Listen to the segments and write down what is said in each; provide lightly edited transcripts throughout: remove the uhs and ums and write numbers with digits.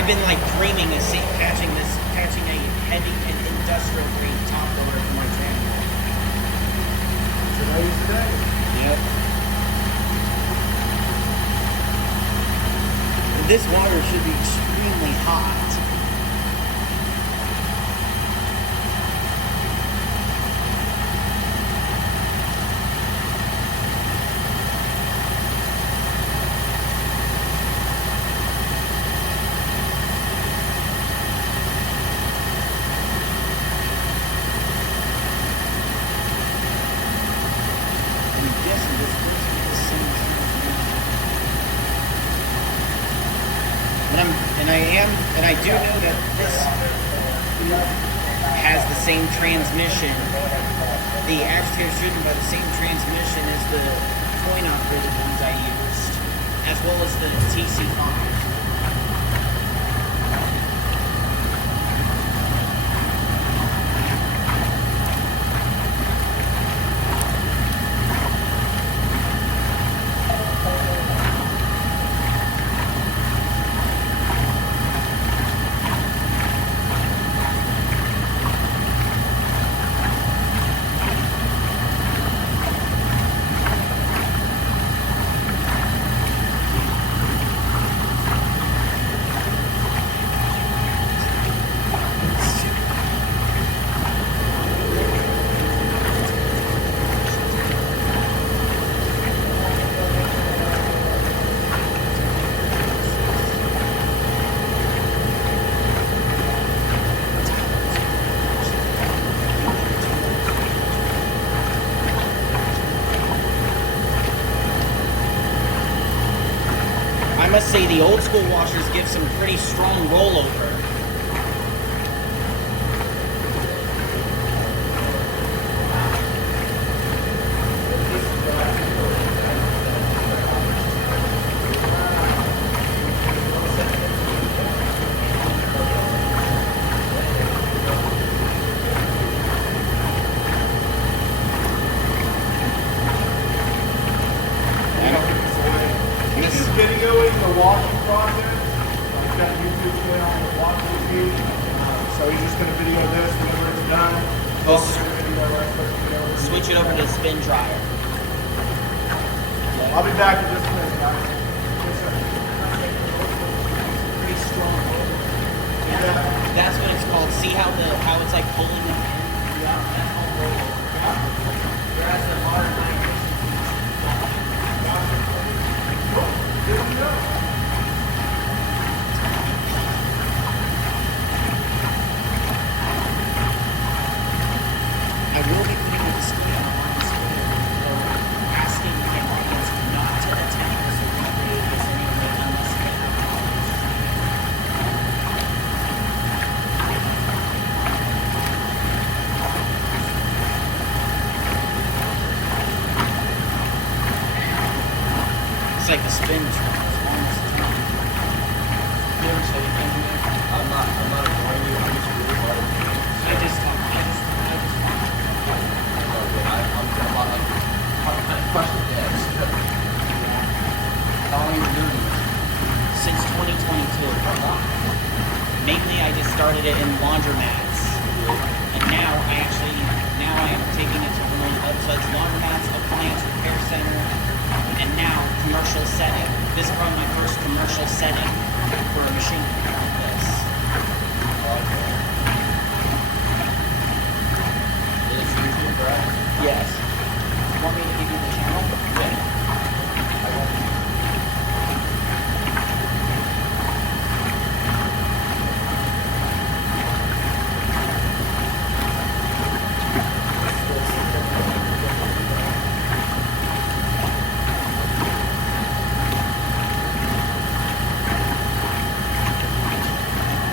I've been like dreaming of catching a heavy and industrial grade top loader for my channel. Today's the day. Yep. And this water should be extremely hot. And I do know that this has the same transmission. The agitator is driven by the same transmission as the coin operated ones I used, as well as the TC5. I must say the old school washers give some pretty strong rollover. Videoing the washing process. I've got a YouTube channel on the washing machine. So he's just going to video this whenever it's done. Switch it over to the spin dryer. I'll be back in just a minute, guys. Pretty strong. Yeah. That's what it's called. See how it's like pulling them in? Yeah, that's called rollover. Whereas the modern I will be putting a disclaimer on this video, asking the audience not to attempt this or recreate this or anything unless they have knowledge. It's like the spin truck. I'm not ignoring you. I'm just really hard. I just talk. I'm not like question yes. How long have you been doing this? Since 2022. Mainly I just started it in laundromats. And now I am taking it to one besides laundromats, appliance repair center, and now commercial setting. This is probably my first commercial setting for a machine like this. Is it YouTube, right? Yes. Want me to give you the channel? Yeah. I won't.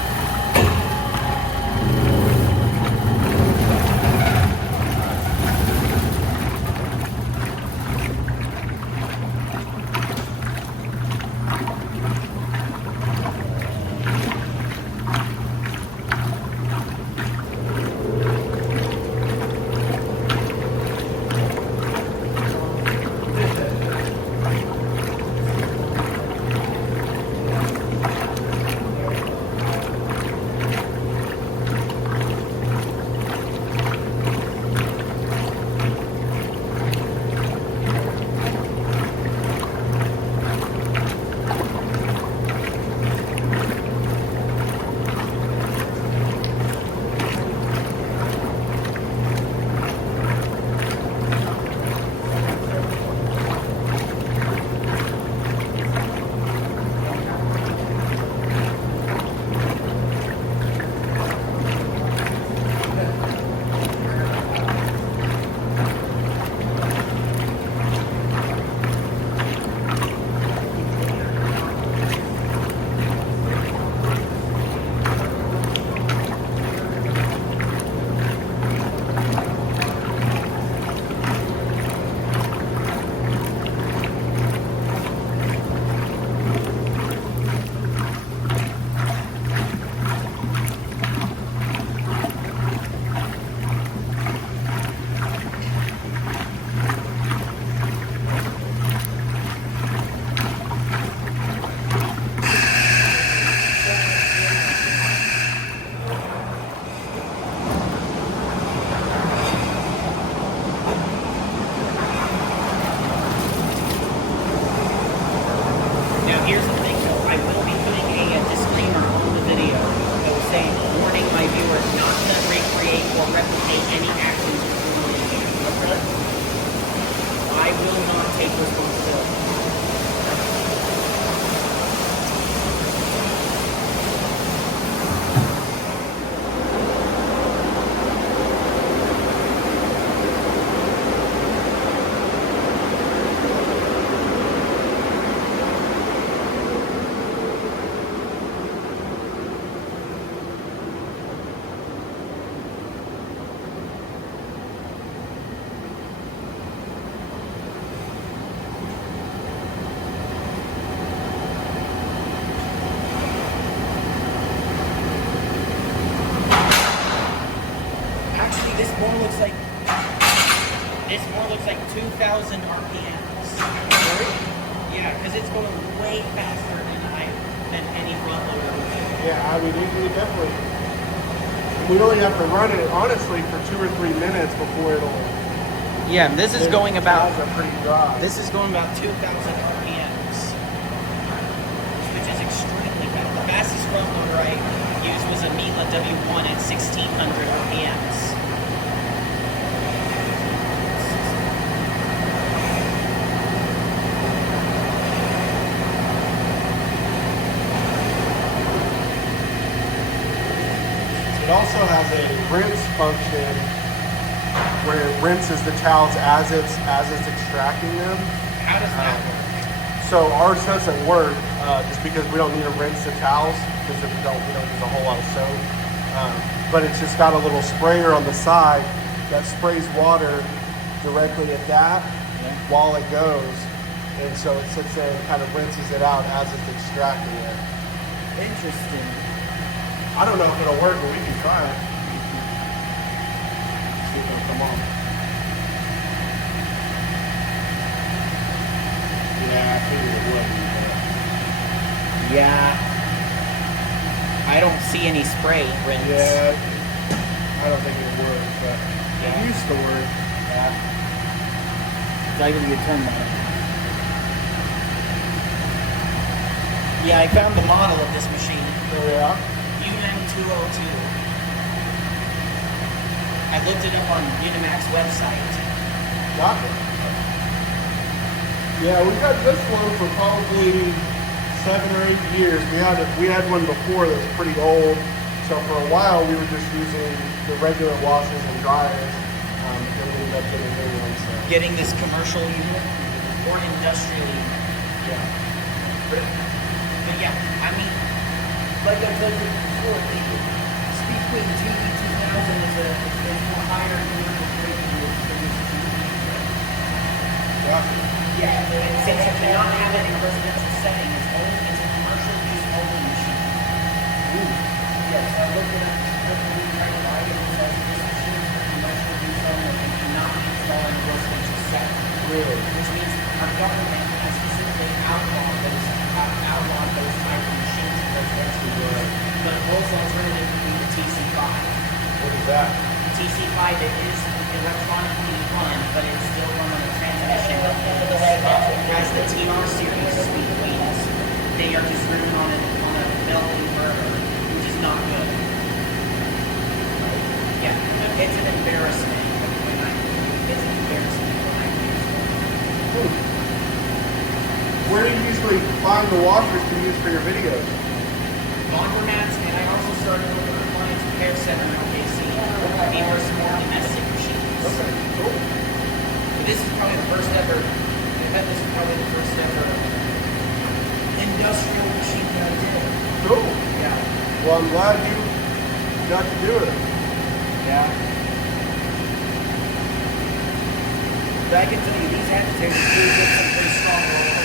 like 2,000 RPMs. Yeah, because it's going way faster than any front loader would do. Yeah, I mean, it definitely. We only have to run it honestly for 2 or 3 minutes before it'll. Yeah, this is going about. Are pretty dry. This is going about 2,000 RPMs, which is extremely fast. The fastest front loader I used was a Miele W1 at 1,600 RPMs. It also has a rinse function where it rinses the towels as it's extracting them. How does that work? So ours doesn't work just because we don't need to rinse the towels because we don't use a whole lot of soap. But it's just got a little sprayer on the side that sprays water directly at that while it goes, and so it sits there and kind of rinses it out as it's extracting it. Interesting. I don't know if it'll work, but we can try it. See if it'll come on. Yeah, I figured it would. Yeah. I don't see any spray rinse. Yeah, I don't think it would, but it used to work. Yeah. I can return that. Yeah, I found the model of this machine. Oh, yeah? UM202. I looked it up on UniMac's website. Got it. Yeah, we've had this one for probably 7 or 8 years. We had one before that was pretty old. So for a while we were just using the regular washers and dryers. Then we ended up getting new ones. So. Getting this commercial unit or industrial unit. Yeah. But yeah, I mean, like I said before, the Speed Queen TV2000 is a higher commercial rating than this TV. Yeah, and since you cannot have it in a residential setting, it's a commercial use only machine. Yes, I looked it up. We tried to buy it, and it says this machine is for commercial use only and cannot be installed in a residential setting. Really? Which means our government has specifically outlawed those type of machines in residential use. But a close alternative would be the TC5. What is that? TC5 it is electronically run, but it's still run on a transmission that has the TR series speed wheels. They are just driven on a belt inverter, which is not good. Yeah, it's an embarrassment. It's an embarrassment when I use it. Where do you usually find the washers to use for your videos? Laundromats, and I also started looking at appliance repair center in OKC. These are small domestic machines. Okay, cool. But this is probably the first ever. I bet this is probably the first ever industrial machine that I did. Cool. Yeah. Well, I'm glad you got to do it. Yeah. But I can tell you, these agitators do get some pretty strong roll